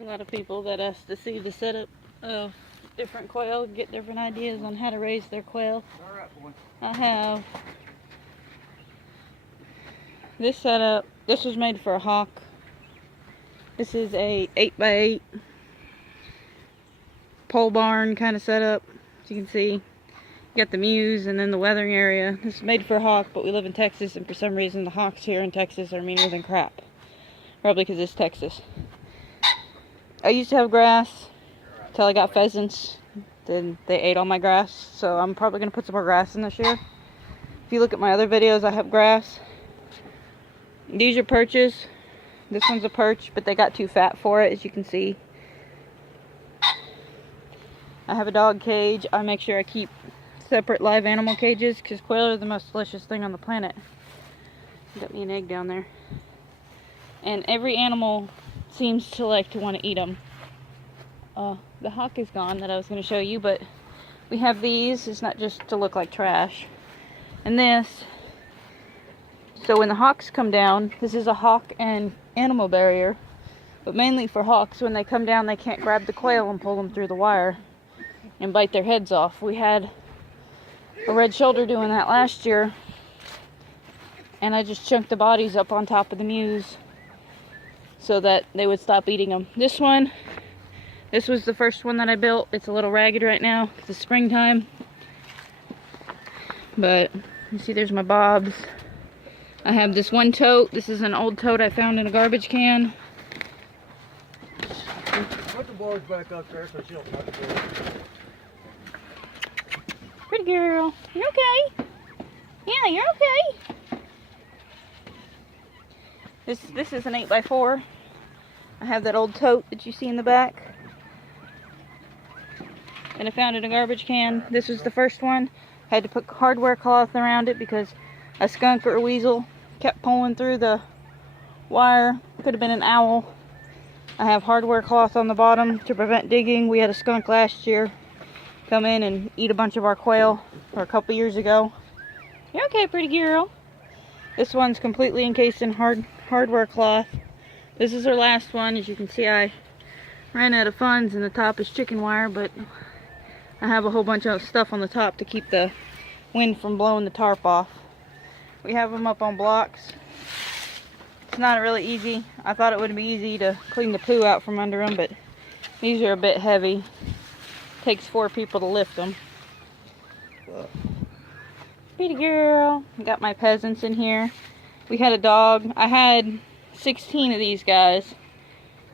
A lot of people that ask to see the setup of different quail, get different ideas on how to raise their quail. I have this setup. This was made for a hawk. This is a 8x8 pole barn kind of setup. As you can see, you got the mews and then the weathering area. This is made for a hawk, but we live in Texas, and for some reason the hawks here in Texas are meaner than crap. Probably because it's Texas. I used to have grass until I got pheasants. Then they ate all my grass, so I'm probably going to put some more grass in this year. If you look at my other videos, I have grass. These are perches. This one's a perch, but they got too fat for it, as you can see. I have a dog cage. I make sure I keep separate live animal cages because quail are the most delicious thing on the planet. Got me an egg down there. And every animal seems to like to want to eat them. The hawk is gone that I was going to show you, but we have these. It's not just to look like trash. And this, so when the hawks come down, this is a hawk and animal barrier, but mainly for hawks. When they come down, they can't grab the quail and pull them through the wire and bite their heads off. We had a red shoulder doing that last year, and I just chunked the bodies up on top of the mews so that they would stop eating them. This was the first one that I built. It's a little ragged right now. It's springtime. But you see there's my bobs. I have this one tote. This is an old tote I found in a garbage can. Put the boards back up there so she'll not go. Pretty girl. You're okay. Yeah, you're okay. This is an 8x4. I have that old tote that you see in the back. And I found it in a garbage can. This was the first one. I had to put hardware cloth around it because a skunk or a weasel kept pulling through the wire. Could have been an owl. I have hardware cloth on the bottom to prevent digging. We had a skunk last year come in and eat a bunch of our quail, or a couple years ago. You're okay, pretty girl. This one's completely encased in hardware cloth. This is our last one. As you can see, I ran out of funds, and the top is chicken wire, but I have a whole bunch of stuff on the top to keep the wind from blowing the tarp off. We have them up on blocks. It's not really easy. I thought it would be easy to clean the poo out from under them, but these are a bit heavy. Takes 4 people to lift them. Pretty girl. Got my peasants in here. We had a dog. I had 16 of these guys.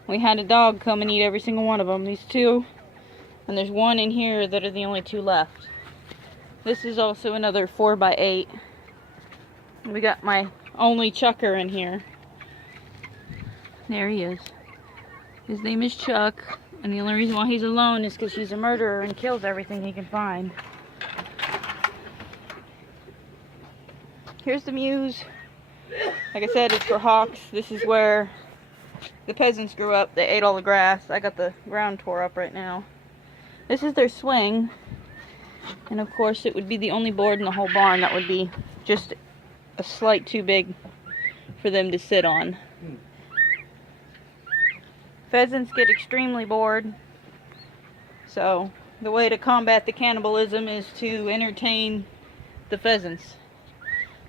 We had a dog come and eat every single one of them. These 2. And there's 1 in here that are the only 2 left. This is also another 4x8. We got my only chucker in here. There he is. His name is Chuck. And the only reason why he's alone is because he's a murderer and kills everything he can find. Here's the mews. Like I said, it's for hawks. This is where the peasants grew up. They ate all the grass. I got the ground tore up right now. This is their swing. And of course it would be the only board in the whole barn that would be just a slight too big for them to sit on. Pheasants get extremely bored. So the way to combat the cannibalism is to entertain the pheasants.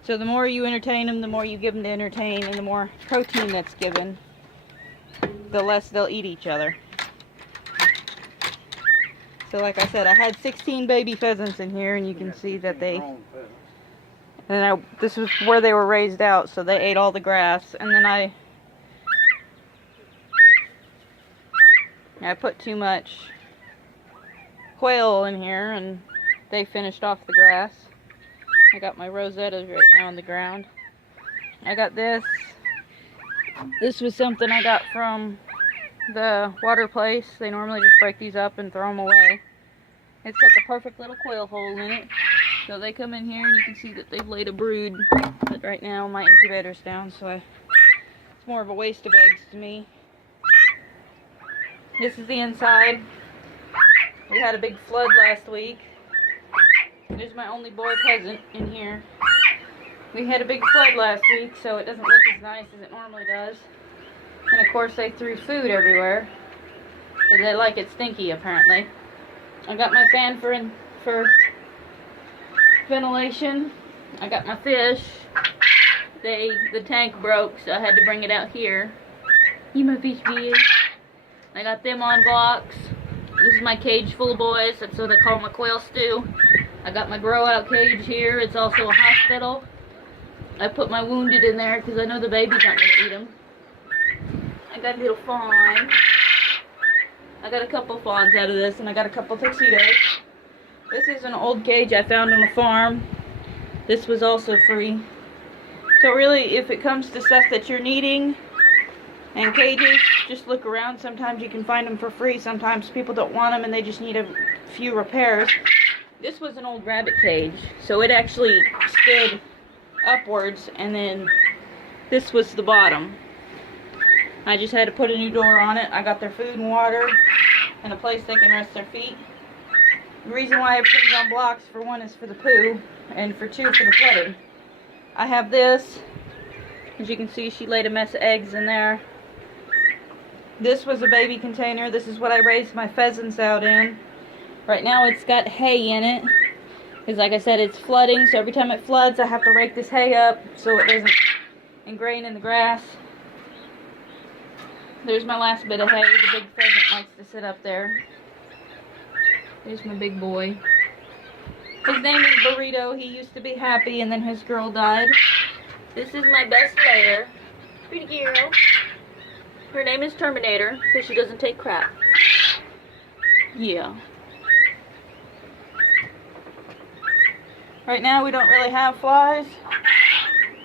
So the more you entertain them, the more you give them to entertain, and the more protein that's given, the less they'll eat each other. So like I said, I had 16 baby pheasants in here, and you can see that this was where they were raised out, so they ate all the grass. And then I put too much quail in here, and they finished off the grass. I got my rosettas right now on the ground. I got this. This was something I got from the water place. They normally just break these up and throw them away. It's got the perfect little quail hole in it. So they come in here and you can see that they've laid a brood. But right now my incubator's down, so it's more of a waste of eggs to me. This is the inside. We had a big flood last week. There's my only boy peasant in here. We had a big flood last week, so it doesn't look as nice as it normally does. And of course they threw food everywhere. because they like it stinky apparently. I got my fan for ventilation. I got my fish. The tank broke, so I had to bring it out here. You my fish big. I got them on blocks. This is my cage full of boys. That's what I call my quail stew. I got my grow out cage here. It's also a hospital. I put my wounded in there because I know the babies aren't going to eat them. I got a little fawn. I got a couple fawns out of this, and I got a couple tuxedos. This is an old cage I found on a farm. This was also free. So really, if it comes to stuff that you're needing and cages, just look around. Sometimes you can find them for free. Sometimes people don't want them and they just need a few repairs. This was an old rabbit cage, so it actually stood upwards, and then this was the bottom. I just had to put a new door on it. I got their food and water and a place they can rest their feet. The reason why everything's on blocks, for one, is for the poo, and for two, for the flooding. I have this. As you can see, she laid a mess of eggs in there. This was a baby container. This is what I raised my pheasants out in. Right now it's got hay in it, because like I said, it's flooding, so every time it floods I have to rake this hay up so it doesn't ingrain in the grass. There's my last bit of hay. The big pheasant likes to sit up there. There's my big boy. His name is Burrito. He used to be Happy, and then his girl died. This is my best layer. Pretty girl. Her name is Terminator, because she doesn't take crap. Yeah. Right now we don't really have flies,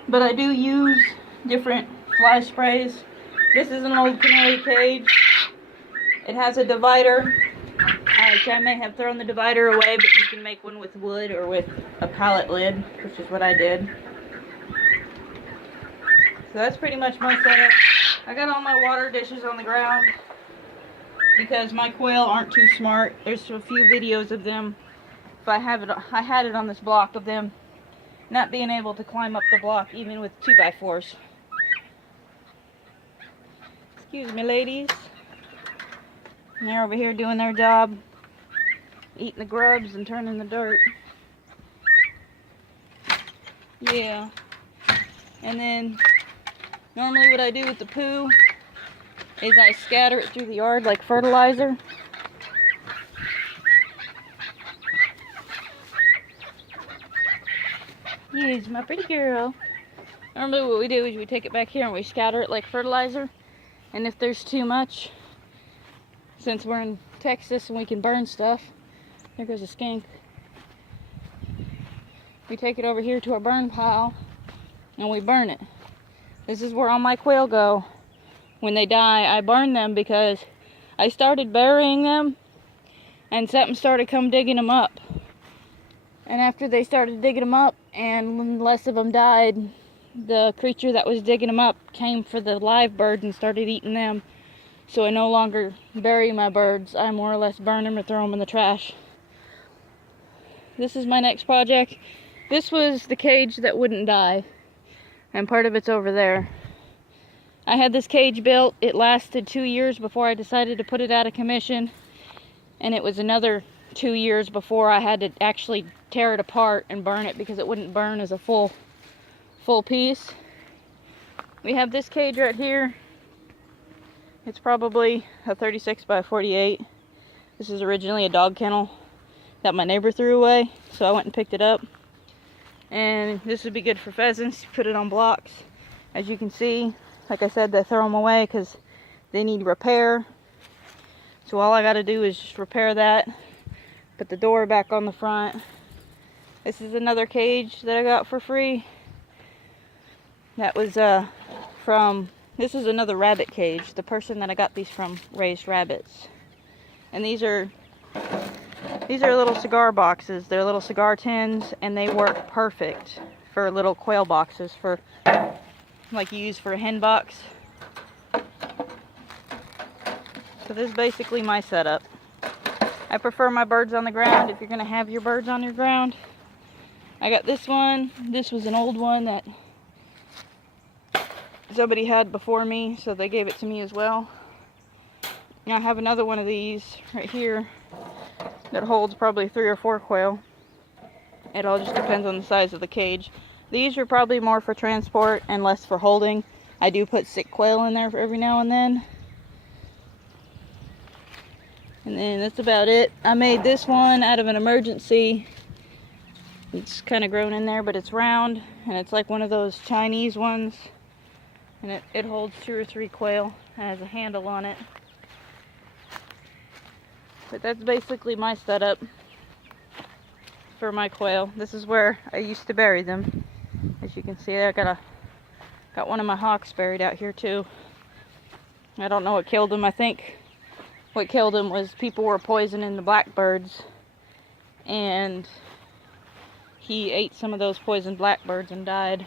but I do use different fly sprays. This is an old canary cage. It has a divider. I may have thrown the divider away, but you can make one with wood or with a pallet lid, which is what I did. So that's pretty much my setup. I got all my water dishes on the ground because my quail aren't too smart. There's a few videos of them. If I had it on this block of them not being able to climb up the block even with 2x4s. Excuse me, ladies. And they're over here doing their job, eating the grubs and turning the dirt. Yeah. And then normally what I do with the poo is I scatter it through the yard like fertilizer. Yes, my pretty girl. Normally what we do is we take it back here and we scatter it like fertilizer. And if there's too much, since we're in Texas and we can burn stuff, there goes a skink. We take it over here to our burn pile and we burn it. This is where all my quail go. When they die, I burn them because I started burying them and something started come digging them up. And after they started digging them up and less of them died, the creature that was digging them up came for the live birds and started eating them. So I no longer bury my birds. I more or less burn them or throw them in the trash. This is my next project. This was the cage that wouldn't die, and part of it's over there. I had this cage built. It lasted 2 years before I decided to put it out of commission, and it was another 2 years before I had to actually tear it apart and burn it because it wouldn't burn as a full piece. We have this cage right here. It's probably a 36 by 48. This is originally a dog kennel that my neighbor threw away, so I went and picked it up. And this would be good for pheasants. Put it on blocks. As you can see, like I said, they throw them away because they need repair. So all I got to do is just repair that. Put the door back on the front. This is another cage that I got for free. That was this is another rabbit cage. The person that I got these from raised rabbits. And these are little cigar boxes. They're little cigar tins, and they work perfect for little quail boxes, for like you use for a hen box. So this is basically my setup. I prefer my birds on the ground if you're going to have your birds on your ground. I got this one. This was an old one that somebody had before me, so they gave it to me as well. I have another one of these right here that holds probably 3 or 4 quail. It all just depends on the size of the cage. These are probably more for transport and less for holding. I do put sick quail in there for every now and then. And then that's about it. I made this one out of an emergency. It's kind of grown in there, but it's round, and it's like one of those Chinese ones. And it holds 2 or 3 quail. It has a handle on it. But that's basically my setup for my quail. This is where I used to bury them. As you can see, I got one of my hawks buried out here too. I don't know what killed him. I think what killed him was people were poisoning the blackbirds, and he ate some of those poisoned blackbirds and died.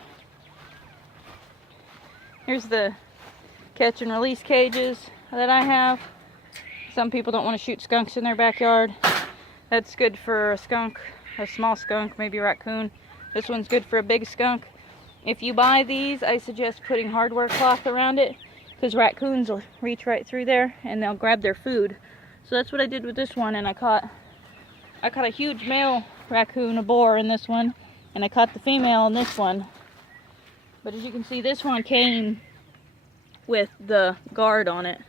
Here's the catch and release cages that I have. Some people don't want to shoot skunks in their backyard. That's good for a skunk, a small skunk, maybe a raccoon. This one's good for a big skunk. If you buy these, I suggest putting hardware cloth around it, because raccoons will reach right through there and they'll grab their food. So that's what I did with this one, and I caught a huge male raccoon, a boar, in this one, and I caught the female in this one. But as you can see, this one came with the guard on it.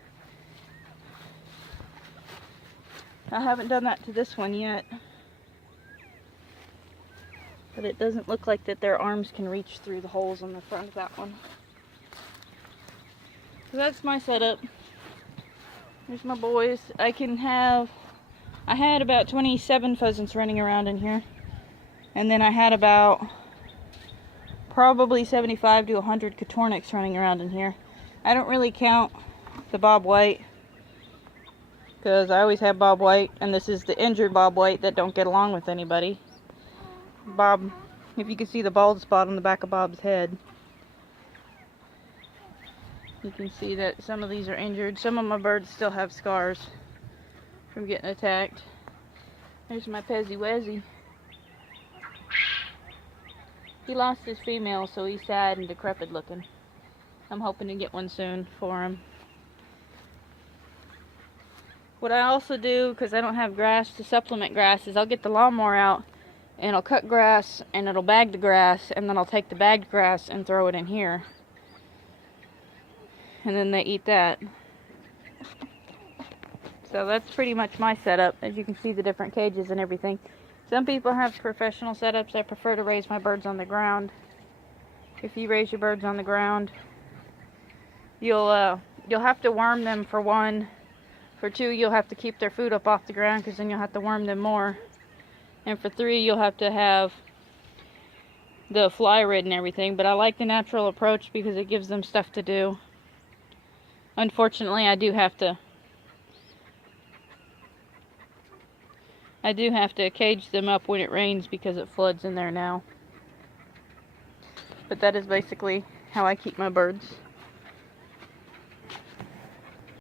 I haven't done that to this one yet, but it doesn't look like that their arms can reach through the holes on the front of that one. So that's my setup. There's my boys. I had about 27 pheasants running around in here, and then I had about probably 75 to 100 Coturnix running around in here. I don't really count the bob white, because I always have bob white, and this is the injured bob white that don't get along with anybody. Bob, if you can see the bald spot on the back of Bob's head, you can see that some of these are injured. Some of my birds still have scars from getting attacked. There's my Pezzy Wezzy. He lost his female, so he's sad and decrepit looking. I'm hoping to get one soon for him. What I also do, because I don't have grass to supplement grass, is I'll get the lawnmower out and I'll cut grass and it'll bag the grass, and then I'll take the bagged grass and throw it in here. And then they eat that. So that's pretty much my setup. As you can see, the different cages and everything. Some people have professional setups. I prefer to raise my birds on the ground. If you raise your birds on the ground, you'll have to worm them for one. For two, you'll have to keep their food up off the ground, because then you'll have to worm them more. And for 3, you'll have to have the fly rid and everything. But I like the natural approach because it gives them stuff to do. Unfortunately, I do have to cage them up when it rains, because it floods in there now. But that is basically how I keep my birds.